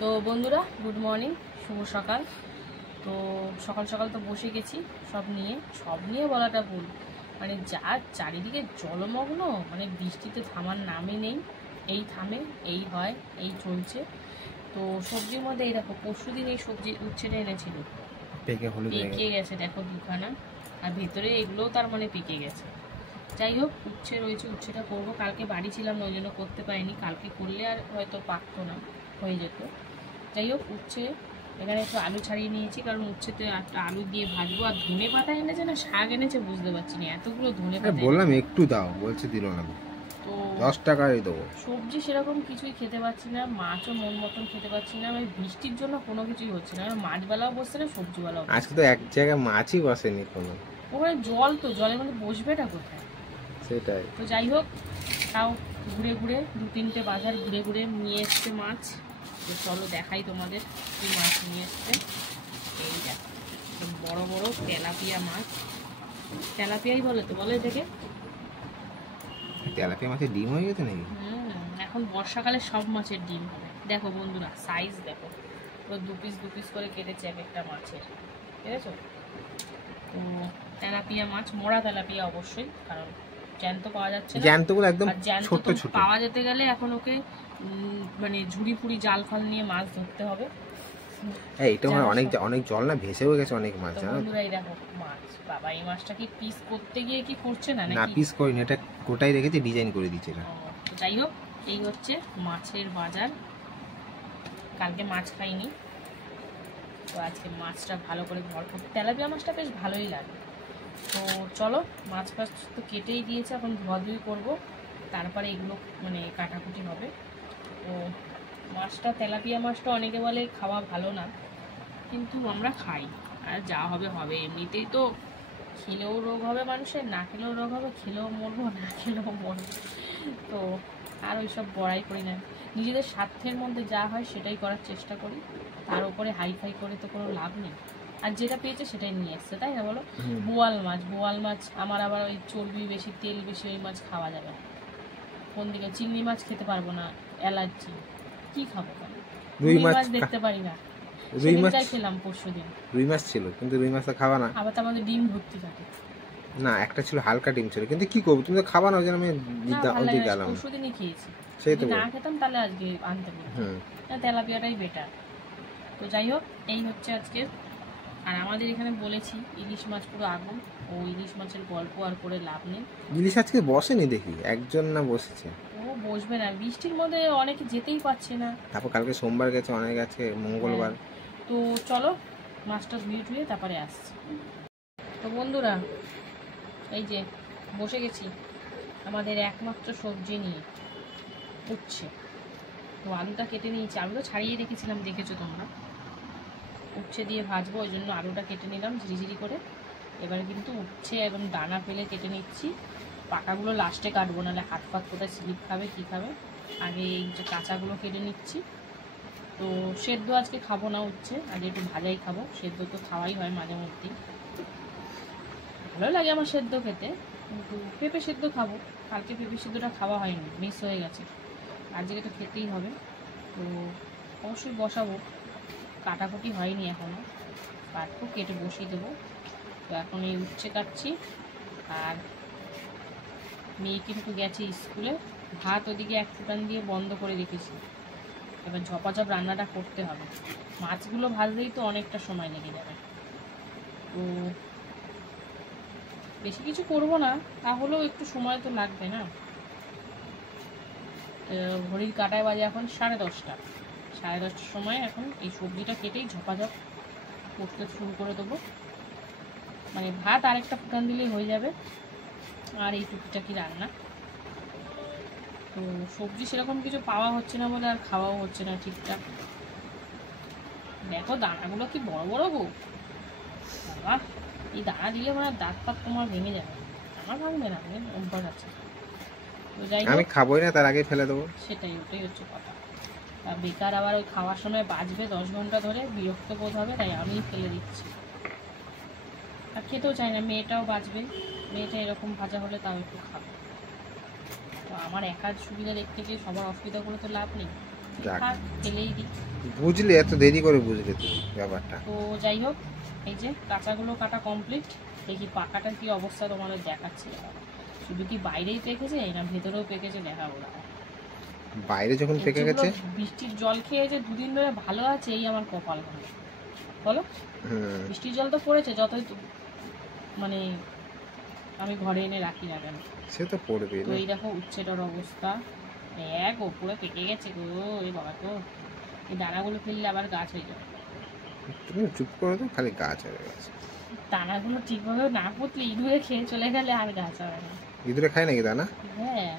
তো বন্ধুরা good morning, শুভ সকাল। তো সকাল সকাল তো বসে গেছি সব নিয়ে বলাটা ভুল, মানে যা চারিদিকে জলমগ্ন, মানে বৃষ্টিতে থামার নামই নেই। এই থামে, এই হয়, এই চলছে। তো সবজির মধ্যে এই দেখো, পরশুদিন এই সবজি উচ্ছেটা এনেছিল, পেকে গেছে দেখো দুখানা, আর ভেতরে এগুলোও তার মানে পেকে গেছে। যাই হোক, উচ্ছে রয়েছে, উচ্ছেটা করবো। কালকে বাড়ি ছিলাম না, ওই জন্য করতে পারিনি। কালকে করলে আর হয়তো পাকতো না, হয়ে যেত। যাই হোক, উচ্ছে এখানে একটু আলু ছাড়িয়ে নিয়েছি, কারণ উচ্ছেতে একটা আলু দিয়ে ভাজবো। আর ধনে পাতা এনেছে না শাক এনেছে, বুঝতে পারছি না এতগুলো ধনে পাতা। বললাম একটু দাও, বলছে দিল না। তো 10 টাকাই দেবো। সবজি সেরকম কিছুই খেতে পাচ্ছি না, মাছও মন মতন খেতে পাচ্ছি না। আমি বৃষ্টির জন্য কোনো কিছুই হচ্ছে না, মাছবেলাও বসছে না, সবজিবেলাও। আজকে তো এক জায়গায় মাছই বসেনি কোনো। ওখানে জল, তো জলের মধ্যে বসবেটা কোথায়? সেটাই তো যাই হোক, তাও ঘুরে ঘুরে 2-3টে বাজার ঘুরে ঘুরে নিয়ে এসছে মাছ। তো চলো দেখাই তোমাদের কি মাছ নিয়ে এসছে। এই দেখো, বড় বড় তেলাপিয়া মাছ। তেলাপিয়াই বলে তো, বলে দেখে। তেলাপিয়া মাছের ডিম হয়ে গেছে নাকি? এখন বর্ষাকালে সব মাছের ডিম হবে। দেখো বন্ধুরা, সাইজ দেখো, পুরো 2 পিস করে কেটেছে এক একটা মাছের, ঠিক আছে? তো তেলাপিয়া মাছ, মরা তেলাপিয়া অবশ্যই, কারণ জ্যান্ত পাওয়া যাচ্ছে না। জ্যান্তগুলো একদম ছোট ছোট পাওয়া যেতে গেলে এখন ওকে মানে ঝুড়ি ফুড়ি জাল ফাল নিয়ে মাছ ধরতে হবে। এইটা মানে অনেক জল না, ভেসেও গেছে অনেক মাছ। বন্ধুরা এই দেখো মাছ, বাবা এই মাছটা কি পিস করতে গিয়ে কি করছে না? না, পিস করিনি, এটা গোটাই রেখেছে, ডিজাইন করে দিচ্ছে এটা। যাই হোক, এই হচ্ছে মাছের বাজার। কালকে মাছ খাইনি, তো আজকে মাছটা ভালো করে ভরপুর। তেলাপিয়া মাছটা বেশ ভালোই লাগে। তো চলো, মাছ ফাছ তো কেটেই দিয়েছে, এখন ধোয়াধুয়ি করবো, তারপরে এগুলো মানে কাটাকুটি হবে। তো মাছটা, তেলাপিয়া মাছটা অনেকে বলে খাওয়া ভালো না, কিন্তু আমরা খাই, আর যা হবে হবে। এমনিতেই তো খেলেও রোগ হবে মানুষের, না খেলেও রোগ হবে, খেলেও মরবো, না খেলেও মরবো। তো আর ওইসব বড়াই করি না, নিজেদের স্বার্থের মধ্যে যা হয় সেটাই করার চেষ্টা করি। তার উপরে হাইফাই করে তো কোনো লাভ নেই। আর যেটা পেয়েছে সেটাই নিয়ে এসছে, তাই না বলো? বোয়াল মাছ আমার আবার ওই চর্বি বেশি, তেল বেশি, ওই মাছ খাওয়া যাবে না। কোন দিকে চিংড়ি মাছ খেতে পারবো না, অ্যালার্জি। কি খাবো? রুই মাছ দেখতে পারি না। রুই মাছ খেলাম পরশুদিন, রুই মাছ ছিল, কিন্তু রুই মাছটা খাওয়া না। আবার তো আমাদের ডিম ভর্তি থাকে না, একটা ছিল হালকা ডিম ছিল, কিন্তু কি করবো, তুমি তো খাবা না, ওই জন্য আমি গেলাম। পরশুদিনই খেয়েছি, সেই তো না খেতাম তাহলে আজকে আনতে বলবো। তেলাপিয়াটাই বেটার। তো যাই হোক, এই হচ্ছে আজকে। আর আমাদের এখানে বলেছি ইলিশ মাছ পুরো আগুন, ও ইলিশ মাছের গল্প আর করে লাভ নেই। ইলিশ আজকে বসেনি, দেখি একজন না বসেছে। ও বসবে না, বৃষ্টির মধ্যে অনেকে যেতেই পারছে না। তারপর কালকে সোমবার গেছে, অনেক আছে মঙ্গলবার। তো চলো মাছটা ধুয়ে তারপরে আসছি। তো বন্ধুরা, এই যে বসে গেছি আমাদের একমাত্র সবজি নিয়ে, উচ্ছে। তো আলুটা কেটে নিয়েছি, আলুটা ছাড়িয়ে রেখেছিলাম, দেখেছো তোমরা। উচ্ছে দিয়ে ভাজবো, ওই জন্য আলুটা কেটে নিলাম ঝিরিঝিরি করে। এবারে কিন্তু উচ্ছে এবং দানা ফেলে কেটে নিচ্ছি, পাকাগুলো লাস্টে কাটবো, নাহলে হাত ফাত কোথায় স্লিপ খাবে কী খাবে। আগে এই যে কাঁচাগুলো কেটে নিচ্ছি। তো সেদ্ধ আজকে খাবো না উচ্ছে, আগে একটু ভাজাই খাবো। সেদ্ধ তো খাওয়াই হয় মাঝে মধ্যেই, ভালো লাগে আমার সেদ্ধ খেতে, কিন্তু পেঁপে সেদ্ধ খাবো। কালকে পেঁপে সেদ্ধটা খাওয়া হয়নি, মিস হয়ে গেছে, আজকে তো খেতেই হবে। তো অবশ্যই বসাবো, কাটাকুটি হয়নি এখনও, কাটবো, কেটে বসিয়ে দেবো। তো এখন এই উচ্ছে কাটছি, আর মেয়ে কিন্তু গেছে স্কুলে। ভাত ওদিকে 1 ফুটান দিয়ে বন্ধ করে রেখেছি, এবার ঝপাঝপ রান্নাটা করতে হবে। মাছগুলো ভাজলেই তো অনেকটা সময় লেগে যাবে। তো বেশি কিছু করবো না, তাহলেও একটু সময় তো লাগবে না। ঘড়ির কাঁটায় বাজে এখন 10:30। 10:30টার সময় এখন এই সবজিটা কেটেই ঝপাঝপ করতে শুরু করে দেবো। মানে ভাত আরেকটা ফুটান দিলেই হয়ে যাবে, আর এই টুকিটাকি রান্না। তো সবজি সেরকম কিছু পাওয়া হচ্ছে না বলে আর খাওয়াও হচ্ছে না ঠিকঠাক। দেখো দানাগুলো কি বড় বড় গো বাবা, এই দানা দিলে মানে দাঁত ফাত তোমার ভেঙে যাবে। আমার ভাঙবে না, অভ্যাস আছে। তো যাই হোক, আমি খাবোই না, তার আগে ফেলে দেবো। সেটাই, ওটাই হচ্ছে কথা। আর বেকার আবার ওই খাওয়ার সময় বাজবে 10 ঘন্টা ধরে, বিরক্ত বোধ হবে, তাই আমি ফেলে দিচ্ছি। আর খেতেও চাই না, মেয়েটাও বাজবে, মেয়েটা এরকম ভাজা হলে তাও একটু খাবে। তো আমার একার সুবিধা দেখতে গিয়ে সবার অসুবিধা করে তো লাভ নেই। যাক, থাক ফেলেই দিই। বুঝলে এত দেরি করে বুঝলে তুমি ব্যাপারটা। তো যাই হোক, এই যে কাঁচাগুলো কাটা কমপ্লিট। দেখি পাকাটার কি অবস্থা তোমাদের দেখাচ্ছি। শুধু কি বাইরেই পেকেছে না ভেতরেও পেকেছে দেখাবো না। বাইরে যখন পেকে যেগুলো গেছে, বৃষ্টির জল খেয়ে যে দুদিন ধরে ভালো আছে, এই আমার কপাল ভালো। বলো, বৃষ্টির জল তো পড়েছে যতই মানে আমি ঘরে এনে রাখি না কেন, সে তো পড়বে তো না। এই দেখো উচ্ছেটার অবস্থা এক ওপরে পেকে গেছে গো। এই বাবা, তো এই দানাগুলো ফেললে আবার গাছ হয়ে যাবে। তুমি চুপ করে তো, খালি গাছ হয়ে গেছে। দানাগুলো ঠিকভাবে না পুঁতলে ইঁদুরে খেয়ে চলে গেলে আর গাছ হবে না। ইঁদুরে খায় নাকি দানা? হ্যাঁ,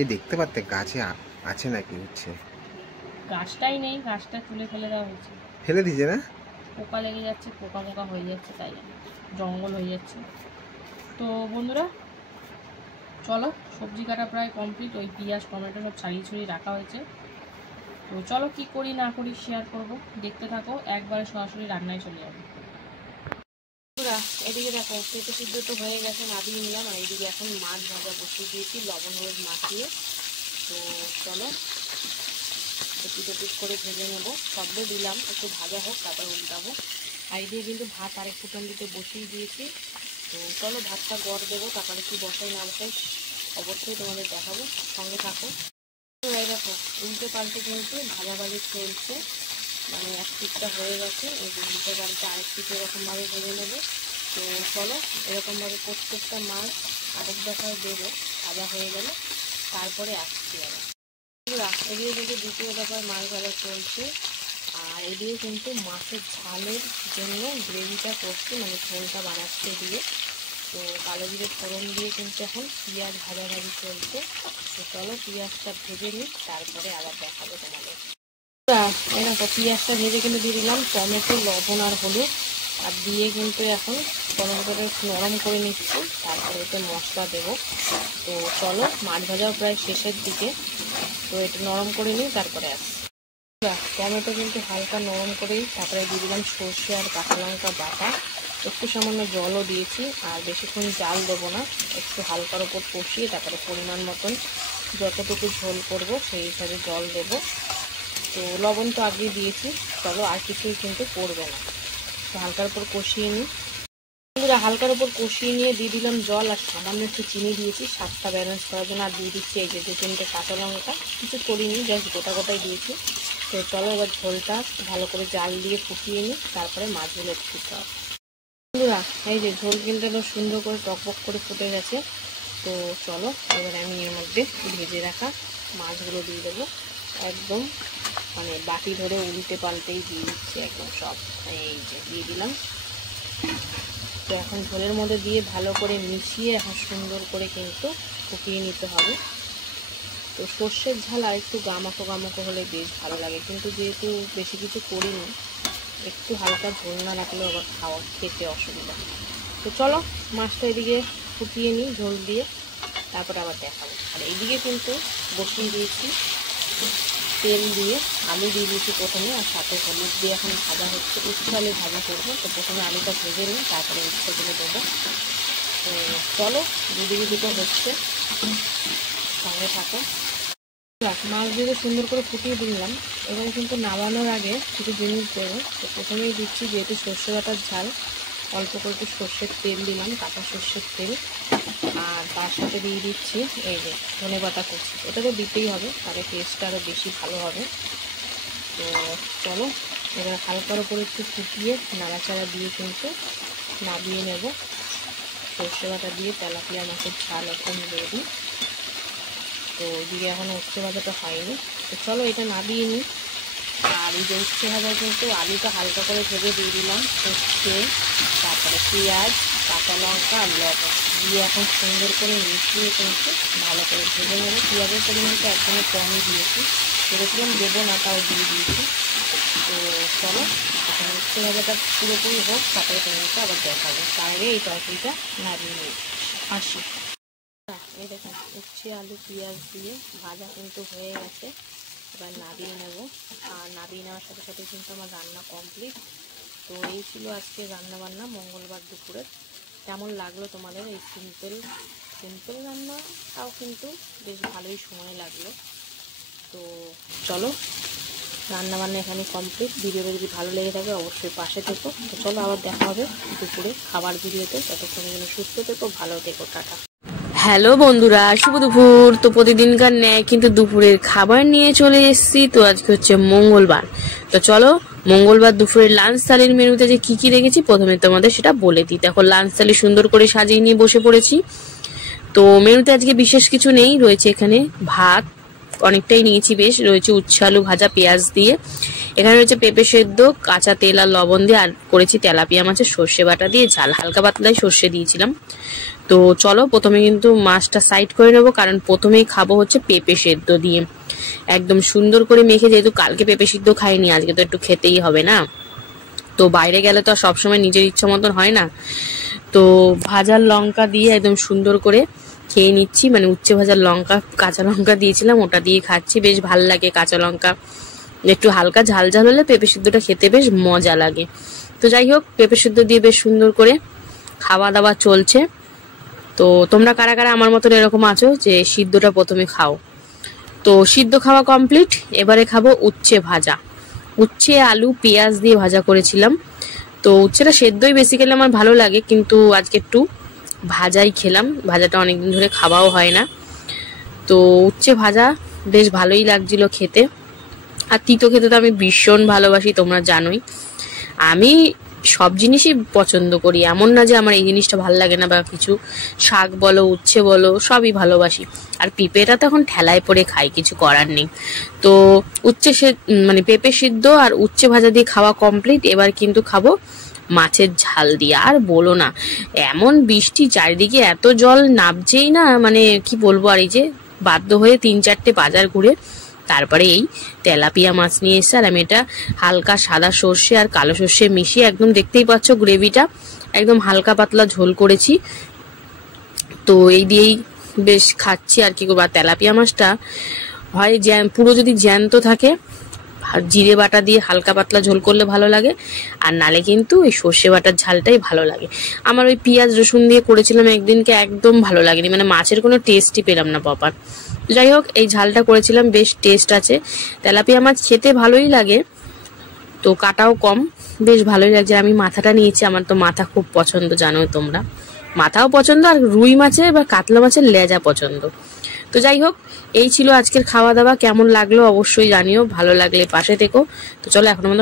এই দেখতে পারতে গাছে আছে নাকি হচ্ছে। গাছটাই নেই, গাছটা তুলে ফেলে দেওয়া হয়েছে। ফেলে দিয়েছে না? পোকা লেগে যাচ্ছে, পোকা মোকা হয়ে যাচ্ছে, তাই জঙ্গল হয়ে যাচ্ছে। তো বন্ধুরা চলো, সবজি কাটা প্রায় কমপ্লিট। ওই পেঁয়াজ টমেটো সব ছাড়িয়ে ছড়িয়ে রাখা হয়েছে। তো চলো কি করি না করি শেয়ার করব, দেখতে থাকো। একবারে সরাসরি রান্নায় চলে যাবো। বন্ধুরা এদিকে দেখো পেঁপে সিদ্ধ তো হয়ে গেছে, নামিয়ে নিলাম। আর এইদিকে এখন মাছ ভাজা বসিয়ে দিয়েছি লবণ হলুদ মাখিয়ে। তো চলো পিট করে ভেজে নেবো, শব্দ দিলাম একটু ভাজা হোক, তারপর উল্টাবো। আর এদিকে কিন্তু ভাত আরেক ফুটন দিতে বসিয়ে দিয়েছি। তো চলো ভাতটা গড় দেবো, তারপরে কি বসাই না বসাই অবশ্যই তোমাদের দেখাবো, সঙ্গে থাকো। এই দেখো উল্টে পাল্টে কিন্তু ভাজাভাজি চলছে, মানে এক পিঠটা হয়ে গেছে। এই যে উল্টে পাল্টে আরেক পিঠ এরকমভাবে ভেজে নেবো। তো চলো এরকমভাবে প্রত্যেকটা মাছ আরেক দফায় দেবো, ভাজা হয়ে গেলে তারপরে আসছি আবার। এদিকে কিন্তু দ্বিতীয় দফায় মাছ ভাজা চলছে। আর এদিকে কিন্তু মাছের ঝালের জন্য গ্রেভিটা করছি, মানে ঝোলটা বানাচ্ছে দিয়ে। তো কালো জিরে ফোড়ন দিয়ে কিন্তু এখন পেঁয়াজ ভাজাভাজি চলছে। তো চলো পেঁয়াজটা ভেজে নিই, তারপরে আবার দেখাবো তোমাদের। এরকম পেঁয়াজটা ভেজে কিন্তু দিয়ে দিলাম টমেটো লবণ আর হলুদ, আর দিয়ে কিন্তু এখন টমেটোটা একটু নরম করে নিচ্ছি, তারপরে এতে মশলা দেবো। তো চলো মাছ ভাজাও প্রায় শেষের দিকে, তো একটু নরম করে নিই তারপরে আসছি। টমেটো কিন্তু হালকা নরম করেই তারপরে দিয়ে দিলাম সর্ষে আর কাঁচা লঙ্কা বাটা, একটু সামান্য জলও দিয়েছি। আর বেশিক্ষণ জাল দেবো না, একটু হালকার ওপর কষিয়ে তারপরে পরিমাণ মতন যতটুকু ঝোল করব সেই হিসাবে জল দেবো। তো লবণ তো আগেই দিয়েছি, চলো আর কিছুই কিন্তু পড়বে না। তো হালকার উপর কষিয়ে নিই। হালকার উপর কষিয়ে নিয়ে দিয়ে দিলাম জল, আর সামান্য একটু চিনি দিয়েছি স্বাদটা ব্যালেন্স করার জন্য। আর দিয়ে দিচ্ছি এই যে 2-3টে কাঁচা লঙ্কা, কিছু করিনি, জাস্ট গোটা গোটাই দিয়েছি। তো চলো এবার ঝোলটা ভালো করে জাল দিয়ে ফুটিয়ে নিই, তারপরে মাছগুলো দিতে হবে। বন্ধুরা এই যে ঝোল কিন্তু একদম সুন্দর করে টকবক করে ফুটে গেছে। তো চলো এবারে আমি এর মধ্যে ভেজে রাখা মাছগুলো দিয়ে দেবো, একদম মানে বাটি ধরে উল্টে পাল্টেই দিয়ে দিচ্ছি একদম সব। এই যে দিয়ে দিলাম। তো এখন ঝোলের মধ্যে দিয়ে ভালো করে মিশিয়ে এখন সুন্দর করে কিন্তু ফুটিয়ে নিতে হবে। তো সর্ষের ঝাল আর একটু গামাখো গামাখো হলে বেশ ভালো লাগে, কিন্তু যেহেতু বেশি কিছু করিনি, একটু হালকা ঝোল না রাখলেও আবার খেতে অসুবিধা। তো চলো মাছটা এদিকে ফুটিয়ে নিই ঝোল দিয়ে, তারপরে আবার দেখাবো। আর এইদিকে কিন্তু বসিয়ে দিয়েছি তেল দিয়ে, আলু দিয়ে দিয়েছি প্রথমে, আর সাথে হলুদ দিয়ে এখন ভাজা হচ্ছে। উচ্ছে আলু ভাজা করবো, তো প্রথমে আলুটা ভেজে নিই, তারপরে উচ্ছেগুলো দেবো। তো চলো দুদিকে দুটো হচ্ছে, সঙ্গে থাকো। মাছ দিয়ে সুন্দর করে ফুটিয়ে দিলাম। এবারে কিন্তু নামানোর আগে কিছু জিনিস দেবো। তো প্রথমেই দিচ্ছি, যেহেতু সর্ষে বাটার ঝাল, অল্প করে একটু সর্ষের তেল দিলাম, কাঁচা সর্ষের তেল। আর তার সাথে দিয়ে দিচ্ছি এই যে ধনেপাতা কুচি, এটা তো দিতেই হবে, তাহলে টেস্টটা আরও বেশি ভালো হবে। তো চলো এবার হালকার উপরে একটু ফুটিয়ে নাড়াচাড়া দিয়ে কিন্তু নামিয়ে নেব। সর্ষে বাটা দিয়ে তেলাপিয়া মাছের ঝাল একদম রেডি। তো ওইদিকে এখনও উচ্ছে ভাজাটা হয়নি, তো চলো এটা নামিয়ে নিই। আর এই যে উচ্ছে ভাজা কিন্তু আলুটা হালকা করে ভেজে দিয়ে দিলাম, উচ্ছে তারপরে পেঁয়াজ কাঁচা লঙ্কা আর লবণ দিয়ে এখন সুন্দর করে মিশিয়ে কিন্তু ভালো করে ভেজে নেবো। পেঁয়াজের পরিমাণটা একদমই কমই দিয়েছি, ভেবেছিলাম দেবো না, তাও দিয়ে দিয়েছি। তো চলো এখন উচ্ছে ভাজাটা পুরোপুরি হোক, তারপরে তোমাকে আবার দেখাবো। তার আগে এই তরকারিটা নামিয়ে আসি। এই দেখুন উচ্ছে আলু পেঁয়াজ দিয়ে ভাজা কিন্তু হয়ে গেছে, এবার নামিয়ে নেব। আর নামিয়ে নেওয়ার সাথে সাথে কিন্তু আমার রান্না কমপ্লিট। তো এই ছিল আজকে রান্নাবান্না মঙ্গলবার দুপুরে। কেমন লাগলো তোমাদের এই সিম্পল রান্না? তাও কিন্তু বেশ ভালোই সময় লাগলো। তো চলো, রান্নাবান্না এখানে কমপ্লিট। ভিডিওটা যদি ভালো লেগে থাকে অবশ্যই পাশে থেকো। তো চলো আবার দেখা হবে দুপুরে খাবার ভিডিওতে। ততক্ষণে যেন সুস্থ থেকো, ভালো থেকো, টাটা। হ্যালো বন্ধুরা, শুভ দুপুর। তো প্রতিদিনকার ন্যায় কিন্তু দুপুরের খাবার নিয়ে চলে এসেছি। তো আজকে হচ্ছে মঙ্গলবার। তো চলো মঙ্গলবার দুপুরের লাঞ্চ থালির মেনুতে যে কি কি রেখেছি প্রথমে তোমাদের সেটা বলে দিই। দেখো লাঞ্চ থালি সুন্দর করে সাজিয়ে নিয়ে বসে পড়েছি। তো মেনুতে আজকে বিশেষ কিছু নেই, রয়েছে এখানে ভাত, অনেকটাই নিয়েছি বেশ, রয়েছে উচ্ছে আলু ভাজা পেঁয়াজ দিয়ে, এখানে রয়েছে পেঁপে সেদ্ধ, কাঁচা তেল আর লবণ দিয়ে, আর করেছি তেলাপিয়া মাছের সর্ষে বাটা দিয়ে ঝাল, হালকা পাতলাই সর্ষে দিয়েছিলাম। তো চলো প্রথমে কিন্তু মাছটা সাইড করে নেবো, কারণ প্রথমেই খাবো হচ্ছে পেঁপে সেদ্ধ দিয়ে, একদম সুন্দর করে মেখে। যেহেতু কালকে পেঁপে সিদ্ধ খাইনি, আজকে তো একটু খেতেই হবে না। তো বাইরে গেলে তো আর সবসময় নিজের ইচ্ছা মতন হয় না। তো ভাজার লঙ্কা দিয়ে একদম সুন্দর করে খেয়ে নিচ্ছি, মানে উচ্ছে ভাজার লঙ্কা, কাঁচা লঙ্কা দিয়েছিলাম, ওটা দিয়ে খাচ্ছি। বেশ ভাল লাগে কাঁচা লঙ্কা, একটু হালকা ঝাল ঝাল হলে পেঁপে সিদ্ধটা খেতে বেশ মজা লাগে। তো যাই হোক, পেঁপে সিদ্ধ দিয়ে বেশ সুন্দর করে খাওয়া দাওয়া চলছে। তো তোমরা কারা কারা আমার মতন এরকম আছো যে সিদ্ধটা প্রথমে খাও? তো সিদ্ধ খাওয়া কমপ্লিট, এবারে খাবো উচ্ছে ভাজা। উচ্ছে আলু পেঁয়াজ দিয়ে ভাজা করেছিলাম। তো উচ্ছেটা সেদ্ধই বেসিক্যালি আমার ভালো লাগে, কিন্তু আজকে একটু ভাজাই খেলাম, ভাজাটা অনেকদিন ধরে খাওয়াও হয় না। তো উচ্ছে ভাজা বেশ ভালোই লাগছিল খেতে। আর তিতো খেতে তো আমি ভীষণ ভালোবাসি, তোমরা জানোই। আমি সব জিনিসই পছন্দ করি, এমন না যে আমার এই জিনিসটা ভালো লাগে না বা কিছু। শাক বলো, উচ্ছে বলো, সবই ভালোবাসি। আর পেঁপেটা তো এখন ঠেলায় পড়ে খাই, কিছু করার নেই। তো উচ্ছে মানে পেঁপে সিদ্ধ আর উচ্ছে ভাজা দিয়ে খাওয়া কমপ্লিট। এবার কিন্তু খাবো মাছের ঝাল দিয়ে। আর বলো না, এমন বৃষ্টি, চারিদিকে এত জল নামছেই না, মানে কি বলবো। আর এই যে বাধ্য হয়ে 3-4টে বাজার ঘুরে তারপরে এই তেলাপিয়া মাছ নিয়ে এসছে। আর আমি এটা হালকা সাদা সর্ষে আর কালো সর্ষে মিশিয়ে, একদম দেখতেই পাচ্ছ গ্রেভিটা একদম হালকা পাতলা ঝোল করেছি। তো এই দিয়েই বেশ খাচ্ছি। আর কি করবো, তেলাপিয়া মাছটা হয় পুরো যদি জ্যান্ত থাকে জিরে বাটা দিয়ে হালকা পাতলা ঝোল করলে ভালো লাগে, আর নালে কিন্তু এই সর্ষে বাটার ঝালটাই ভালো লাগে। আমার ওই পেঁয়াজ রসুন দিয়ে করেছিলাম একদিনকে, একদম ভালো লাগেনি, মানে মাছের কোনো টেস্টই পেলাম না প্রপার। যাই হোক, এই ঝালটা করেছিলাম, বেশ টেস্ট আছে। তেলাপিয়া মাছ খেতে ভালোই লাগে, তো কাটাও কম, বেশ ভালোই লাগছে। আমি মাথাটা নিয়েছি, আমার তো মাথা খুব পছন্দ, জানো তোমরা। মাথাও পছন্দ, আর রুই মাছের বা কাতলা মাছের লেজা পছন্দ। তো যাই হোক, এই ছিল আজকের খাওয়া দাওয়া। কেমন লাগলো অবশ্যই জানিও, ভালো লাগলে পাশে থেকো। তো চলো এখন আমাদের